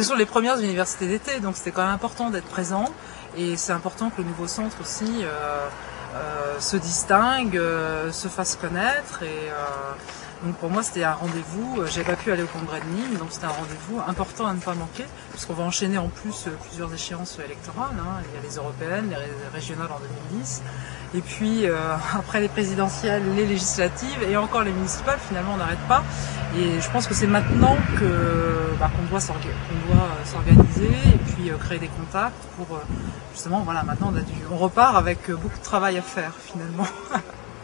Ce sont les premières universités d'été, donc c'était quand même important d'être présent. Et c'est important que le nouveau centre aussi se distingue, se fasse connaître. Donc pour moi c'était un rendez-vous, j'ai pas pu aller au congrès de Nîmes, donc c'était un rendez-vous important à ne pas manquer, puisqu'on va enchaîner en plus plusieurs échéances électorales, hein. Il y a les européennes, les régionales en 2010, et puis après les présidentielles, les législatives, et encore les municipales, finalement on n'arrête pas. Et je pense que c'est maintenant qu'on doit s'organiser et puis créer des contacts pour justement, voilà, maintenant on repart avec beaucoup de travail à faire finalement.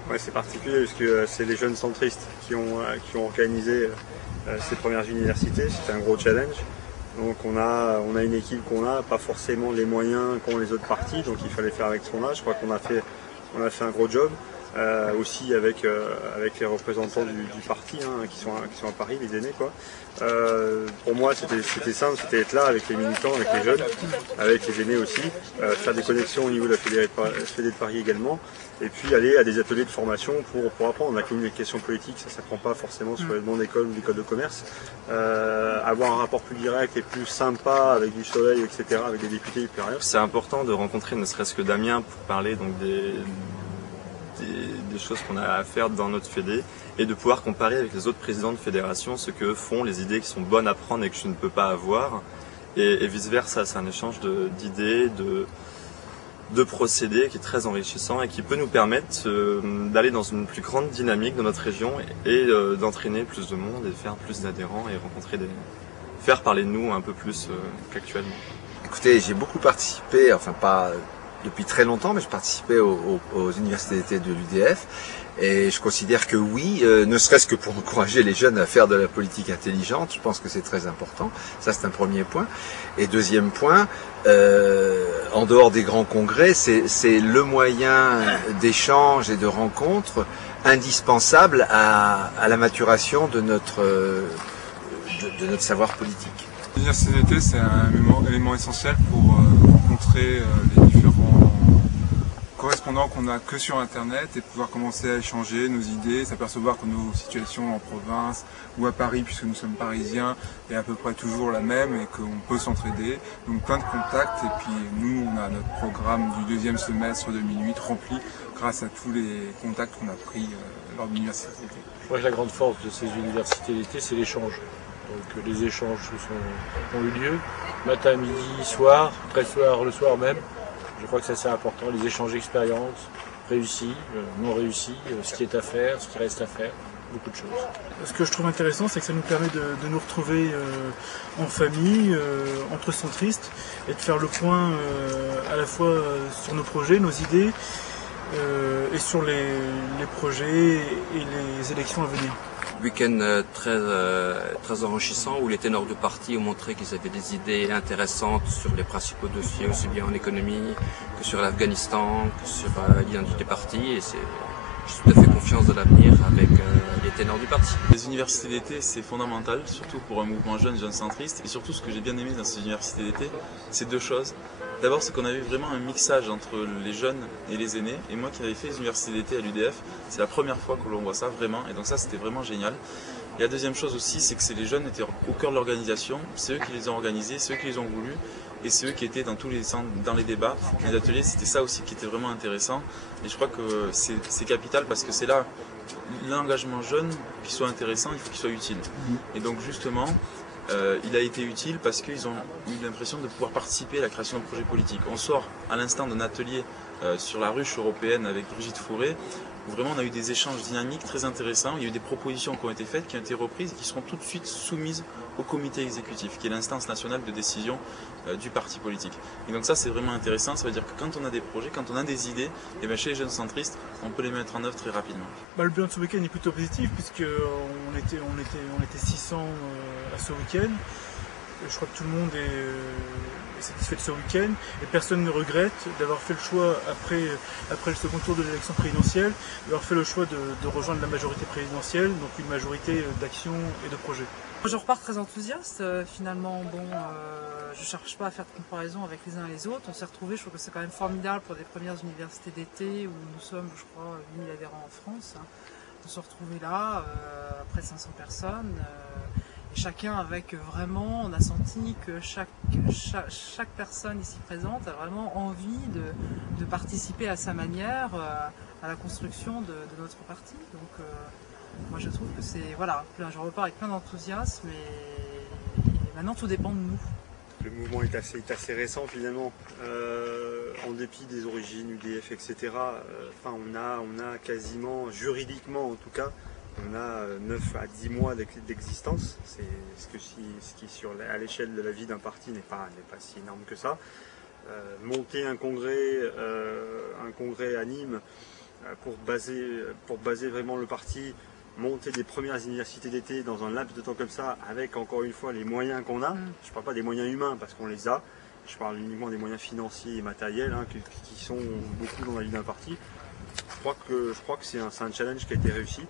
Ouais, c'est particulier parce que c'est les jeunes centristes qui ont organisé ces premières universités. C'était un gros challenge. Donc on a une équipe pas forcément les moyens qu'ont les autres partis, donc il fallait faire avec ce qu'on a. Je crois qu'on a fait un gros job. Aussi avec les représentants du parti qui sont à Paris, les aînés quoi. Pour moi c'était simple, c'était être là avec les militants, avec les jeunes, avec les aînés aussi, faire des connexions au niveau de la Fédé de Paris également, et puis aller à des ateliers de formation pour apprendre. La communication politique, ça s'apprend pas forcément sur les bancs d'école ou l'école de commerce. Avoir un rapport plus direct et plus sympa avec du soleil, etc., avec des députés supérieurs. C'est important de rencontrer ne serait-ce que Damien pour parler donc des choses qu'on a à faire dans notre fédé et de pouvoir comparer avec les autres présidents de fédération ce que font, les idées qui sont bonnes à prendre et que je ne peux pas avoir et vice versa. C'est un échange d'idées, de procédés qui est très enrichissant et qui peut nous permettre d'aller dans une plus grande dynamique dans notre région et d'entraîner plus de monde et de faire plus d'adhérents et faire parler de nous un peu plus qu'actuellement. Écoutez, j'ai beaucoup participé, enfin pas depuis très longtemps, mais je participais aux universités d'été de l'UDF et je considère que oui, ne serait-ce que pour encourager les jeunes à faire de la politique intelligente, je pense que c'est très important. Ça, c'est un premier point. Et deuxième point, en dehors des grands congrès, c'est le moyen d'échange et de rencontre indispensable à la maturation de notre savoir politique. L'université d'été, c'est un élément essentiel pour rencontrer les différents correspondants qu'on n'a que sur Internet et pouvoir commencer à échanger nos idées, s'apercevoir que nos situations en province ou à Paris, puisque nous sommes parisiens, est à peu près toujours la même et qu'on peut s'entraider. Donc plein de contacts et puis nous, on a notre programme du deuxième semestre 2008 rempli grâce à tous les contacts qu'on a pris lors de l'université d'été. Je crois que la grande force de ces universités d'été, c'est l'échange. Donc les échanges ont eu lieu, matin, midi, soir, très soir, le soir même. Je crois que ça c'est important, les échanges d'expériences, réussis, non réussis, ce qui est à faire, ce qui reste à faire, beaucoup de choses. Ce que je trouve intéressant, c'est que ça nous permet de nous retrouver en famille, entre centristes, et de faire le point à la fois sur nos projets, nos idées, et sur les projets et les élections à venir. Week-end très enrichissant où les ténors du parti ont montré qu'ils avaient des idées intéressantes sur les principaux dossiers, aussi bien en économie que sur l'Afghanistan, que sur l'identité parti. Et j'ai tout à fait confiance de l'avenir avec les ténors du parti. Les universités d'été, c'est fondamental, surtout pour un mouvement jeune centriste. Et surtout, ce que j'ai bien aimé dans ces universités d'été, c'est deux choses. D'abord, c'est qu'on avait vraiment un mixage entre les jeunes et les aînés. Et moi qui avais fait les universités d'été à l'UDF, c'est la première fois que l'on voit ça vraiment. Et donc ça, c'était vraiment génial. Et la deuxième chose aussi, c'est que les jeunes étaient au cœur de l'organisation. C'est eux qui les ont organisés, c'est eux qui les ont voulu. Et c'est eux qui étaient dans tous les centres, dans les débats, les ateliers. C'était ça aussi qui était vraiment intéressant. Et je crois que c'est capital parce que c'est là l'engagement jeune qui soit intéressant, il faut qu'il soit utile. Et donc justement, il a été utile parce qu'ils ont eu l'impression de pouvoir participer à la création de projets politiques. On sort à l'instant d'un atelier sur la ruche européenne avec Brigitte Fourré, où vraiment on a eu des échanges dynamiques très intéressants. Il y a eu des propositions qui ont été faites, qui ont été reprises et qui seront tout de suite soumises au comité exécutif, qui est l'instance nationale de décision du parti politique. Et donc ça c'est vraiment intéressant, ça veut dire que quand on a des projets, quand on a des idées, et bien chez les jeunes centristes, on peut les mettre en œuvre très rapidement. Le bilan de ce week-end est plutôt positif puisqu'on était 600 à ce week-end. Je crois que tout le monde est satisfait de ce week-end et personne ne regrette d'avoir fait le choix après le second tour de l'élection présidentielle, d'avoir fait le choix de rejoindre la majorité présidentielle, donc une majorité d'actions et de projets. Je repars très enthousiaste, finalement, je cherche pas à faire de comparaison avec les uns et les autres, on s'est retrouvés, je trouve que c'est quand même formidable pour des premières universités d'été où nous sommes, je crois, 8000 adhérents en France, de se retrouver là, près de 500 personnes. chacun avec vraiment, on a senti que chaque personne ici présente a vraiment envie de participer à sa manière à la construction de notre parti. Donc moi je trouve que c'est, voilà, je repars avec plein d'enthousiasme et maintenant tout dépend de nous. Le mouvement est assez récent finalement, en dépit des origines UDF, etc. On a quasiment, juridiquement en tout cas, on a 9 à 10 mois d'existence. C'est ce qui à l'échelle de la vie d'un parti n'est pas si énorme que ça. Monter un congrès à Nîmes pour baser vraiment le parti, monter des premières universités d'été dans un laps de temps comme ça, avec encore une fois les moyens qu'on a. Je ne parle pas des moyens humains parce qu'on les a, je parle uniquement des moyens financiers et matériels qui sont beaucoup dans la vie d'un parti. Je crois que c'est un challenge qui a été réussi.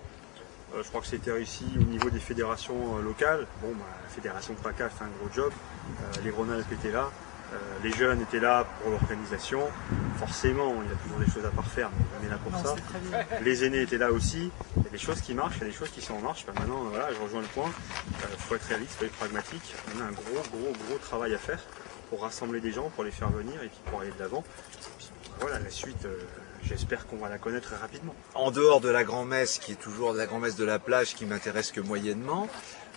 Je crois que c'était réussi au niveau des fédérations locales. Bon, la fédération de PACA fait un gros job, les Rhône-Alpes étaient là, les jeunes étaient là pour l'organisation. Forcément, il y a toujours des choses à parfaire, mais on est là pour ça. Les aînés étaient là aussi. Il y a des choses qui marchent, il y a des choses qui sont en marche. Maintenant, voilà, je rejoins le point. Il faut être réaliste, il faut être pragmatique. On a un gros travail à faire pour rassembler des gens, pour les faire venir et puis pour aller de l'avant. Voilà, la suite, j'espère qu'on va la connaître très rapidement. En dehors de la grand-messe, qui est toujours la grand-messe de la plage, qui m'intéresse que moyennement,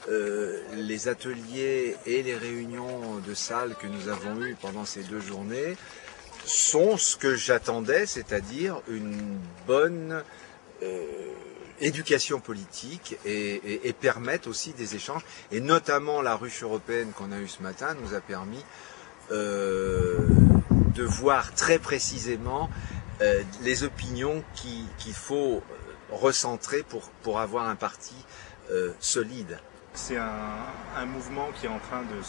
les ateliers et les réunions de salle que nous avons eues pendant ces 2 journées sont ce que j'attendais, c'est-à-dire une bonne éducation politique et permettent aussi des échanges. Et notamment la ruche européenne qu'on a eue ce matin nous a permis de voir très précisément les opinions qu'il faut recentrer pour avoir un parti solide. C'est un mouvement qui est en train de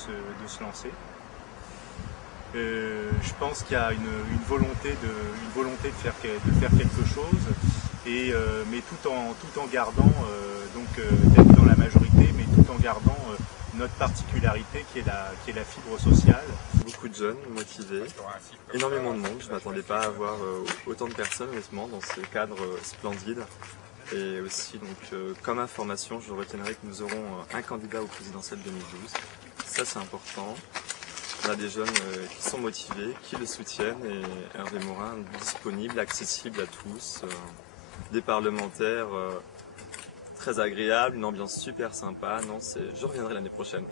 se lancer. Je pense qu'il y a une volonté de faire quelque chose, mais tout en gardant d'être dans la majorité, mais tout en gardant notre particularité qui est la fibre sociale. Beaucoup de jeunes motivés, énormément de monde. Je ne m'attendais pas à avoir autant de personnes honnêtement dans ce cadre splendide. Et aussi, comme information, je retiendrai que nous aurons un candidat au présidentiel 2012. Ça, c'est important. On a des jeunes qui sont motivés, qui le soutiennent, et Hervé Morin disponible, accessible à tous. Des parlementaires très agréables, une ambiance super sympa. Je reviendrai l'année prochaine.